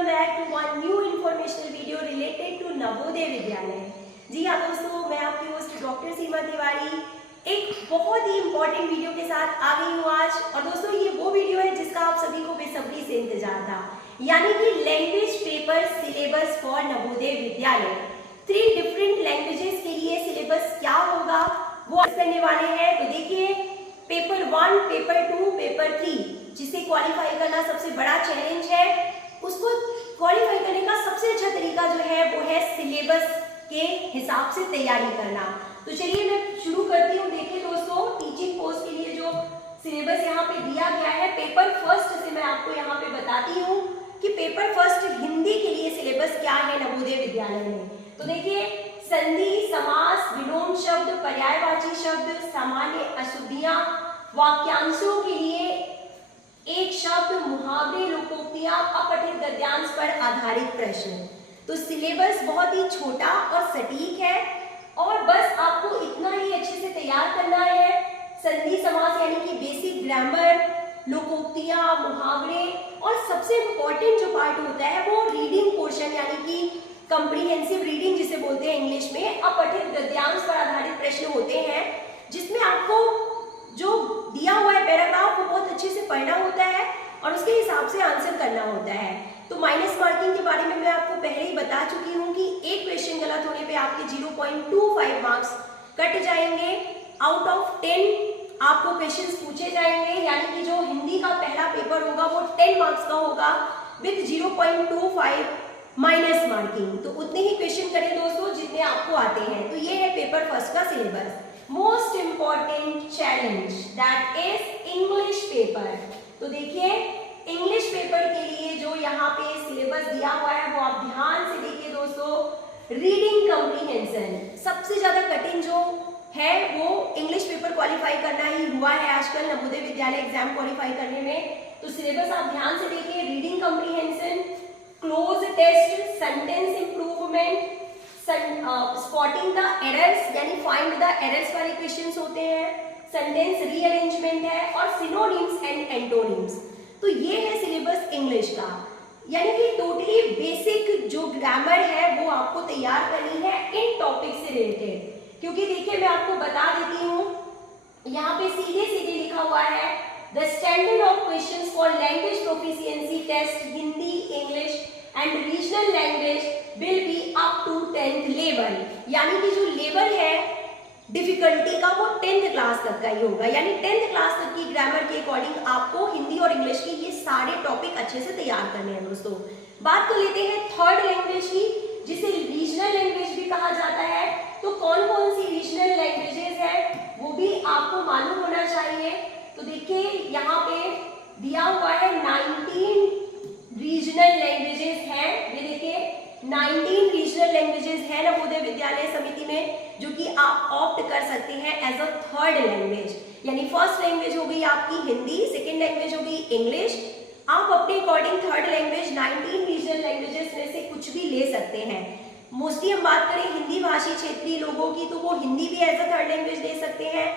Welcome back to one new informational video related to Navodaya Vidyalaya. जी हाँ दोस्तों, मैं आपकी होस्ट डॉक्टर सीमा तिवारी एक बहुत ही इंपॉर्टेंट वीडियो के साथ आ गई हूँ आज। और दोस्तों ये वो वीडियो है जिसका आप सभी को बेसब्री से इंतजार था, यानी कि language paper syllabus for Navodaya Vidyalaya. 3 different languages के लिए सिलेबस क्या होगा वो करने वाले हैं। तो देखिए, पेपर 1, पेपर 2, पेपर 3 जिसे क्वालिफाई करना सबसे बड़ा चैलेंज है, उसको क्वालिफाई करने का सबसे अच्छा तरीका जो है वो है सिलेबस के हिसाब से तैयारी करना। तो चलिए मैं शुरू करती हूँ। देखिए दोस्तों, टीचिंग पोस्ट के लिए जो सिलेबस यहाँ पे दिया गया है, पेपर फर्स्ट से मैं आपको यहाँ पे बताती हूँ कि पेपर फर्स्ट हिंदी के लिए सिलेबस क्या है नवोदय विद्यालय में। तो देखिए, संधि, समास, विलोम शब्द, पर्यायवाची शब्द, सामान्य अशुद्धियां, वाक्यांशों के लिए एक शब्द, मुहावरे, लोकोक्तियां, अपठित गद्यांश पर आधारित प्रश्न। तो सिलेबस बहुत ही छोटा और सटीक है और बस आपको इतना ही अच्छे से तैयार करना है। संधि समास यानी कि बेसिक ग्रामर, लोकोक्तियां, मुहावरे और सबसे इंपॉर्टेंट जो पार्ट होता है वो रीडिंग पोर्शन यानी कि कंप्रीहेंसिव रीडिंग जिसे बोलते हैं इंग्लिश में। अपठित गद्यांश पर आधारित प्रश्न होते हैं जिसमें आपको जो दिया हुआ है पैराग्राफ वो बहुत अच्छे से पढ़ना होता है और उसके हिसाब से आंसर करना होता है। तो माइनस मार्किंग के बारे में मैं आपको पहले ही बता चुकी हूँ कि एक क्वेश्चन गलत होने पे आपके 0.25 मार्क्स कट जाएंगे। आउट ऑफ 10 आपको क्वेश्चंस पूछे जाएंगे, यानी कि जो हिंदी का पहला पेपर होगा वो 10 मार्क्स का होगा विद 0.25 माइनस मार्किंग। तो उतने ही क्वेश्चन करें दोस्तों जितने आपको आते हैं। तो ये है पेपर फर्स्ट का syllabus. Most important challenge that is English paper. तो देखिए, इंग्लिश पेपर के लिए जो यहाँ पे सिलेबस दिया हुआ है वो आप ध्यान से देखिए दोस्तों। रीडिंग कॉम्प्रिहेंशन सबसे ज्यादा कठिन जो है वो इंग्लिश पेपर क्वालिफाई करना ही हुआ है आजकल नवोदय विद्यालय एग्जाम क्वालिफाई करने में। तो सिलेबस आप ध्यान से देखिए। Reading comprehension, cloze test, sentence improvement, spotting the errors यानी फाइंड द एरर्स वाले क्वेश्चंस होते हैं, सेंटेंस रीअरेंजमेंट है और सिनोनिम्स एंड एंटोनिम्स। तो ये है सिलेबस इंग्लिश का, यानी कि टोटली बेसिक जो ग्रामर है वो आपको तैयार करनी है इन टॉपिक से रिलेटेड। क्योंकि देखिए, मैं आपको बता देती हूँ यहाँ पे सीधे सीधे लिखा हुआ है the standard of questions for language proficiency test Hindi, English and regional language will be up to 10th level. यानी कि जो लेवल है डिफिकल्टी का वो 10th क्लास तक का ही होगा, यानी 10th क्लास तक की ग्रामर के अकॉर्डिंग आपको हिंदी और इंग्लिश की ये सारे टॉपिक अच्छे से तैयार करने हैं दोस्तों। बात कर लेते हैं थर्ड लैंग्वेज की, जिसे रीजनल लैंग्वेज भी कहा जाता है। तो कौन कौन सी रीजनल लैंग्वेजेस है वो भी आपको मालूम होना चाहिए। तो देखिए, यहाँ पे दिया हुआ है 19 रीजनल लैंग्वेजेस हैं। ये देखिए 19 रीजनल लैंग्वेजेस है नवोदय विद्यालय समिति में, जो कि आप ऑप्ट कर सकते हैं एज अ थर्ड लैंग्वेज। यानी फर्स्ट लैंग्वेज हो गई आपकी हिंदी, सेकेंड लैंग्वेज हो गई इंग्लिश। आप अपने according third language 19 regional languages में से कुछ भी ले सकते हैं। मोस्टली हम बात करें हिंदी भाषी क्षेत्रीय लोगों की, तो वो हिंदी भी एज अ थर्ड लैंग्वेज ले सकते हैं,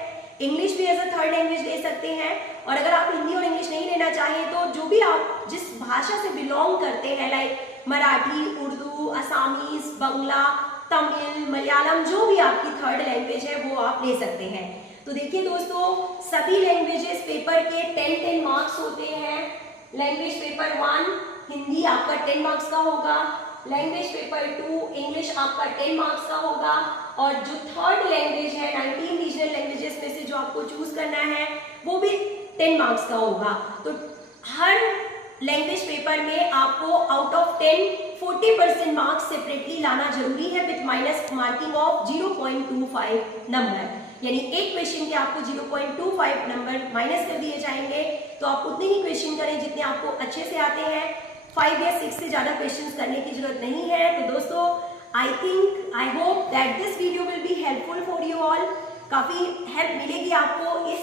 इंग्लिश भी एज अ थर्ड लैंग्वेज ले सकते हैं। और अगर आप हिंदी और इंग्लिश नहीं लेना चाहें तो जो भी आप जिस भाषा से बिलोंग करते हैं, लाइक मराठी, उर्दू, असामीज, बंगला, तमिल, मलयालम, जो भी आपकी थर्ड लैंग्वेज है वो आप ले सकते हैं। तो देखिए दोस्तों, सभी लैंग्वेजेस पेपर के 10-10 मार्क्स होते हैं। लैंग्वेज पेपर 1 हिंदी आपका 10 मार्क्स का होगा, लैंग्वेज पेपर 2 इंग्लिश आपका 10 मार्क्स का होगा, और जो थर्ड लैंग्वेज है 19 रीजनल लैंग्वेजेस में से जो आपको चूज करना है वो भी 10 मार्क्स का होगा। तो हर लैंग्वेज पेपर में आपको आउट ऑफ 10 40% मार्क्स सेपरेटली लाना जरूरी है with minus marking of 0.25 number. यानी एक क्वेश्चन के आपको 0.25 नंबर माइनस कर दिए जाएंगे। तो आप उतने ही क्वेश्चन करें जितने आपको अच्छे से आते हैं। 5 या 6 से ज्यादा क्वेश्चंस करने की जरूरत नहीं है। तो दोस्तों, I hope that this video will be helpful for you all. काफी हेल्प मिलेगी आपको इस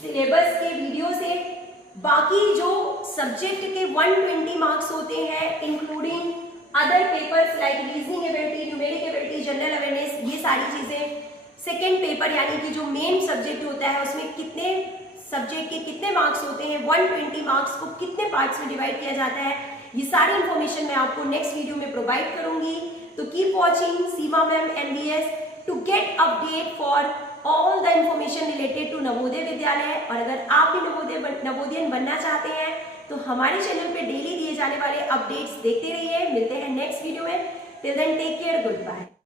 सिलेबस के वीडियो से। बाकी जो सब्जेक्ट के 120 मार्क्स होते हैं including other papers like reasoning ability, numeric ability, general awareness, ये सारी चीजें सेकेंड पेपर यानी कि जो मेन सब्जेक्ट होता है उसमें कितने सब्जेक्ट के कितने मार्क्स होते हैं, 120 मार्क्स को कितने पार्ट्स में डिवाइड किया जाता है, ये सारी इंफॉर्मेशन मैं आपको नेक्स्ट वीडियो में प्रोवाइड करूंगी। तो keep watching Seema ma'am MBS to get update for all the information related to Navodaya Vidyalaya. और अगर आप भी नवोदयन बनना चाहते हैं तो हमारे चैनल पे डेली दिए जाने वाले अपडेट्स देखते रहिए। मिलते हैं नेक्स्ट वीडियो में। Till then take care, good bye.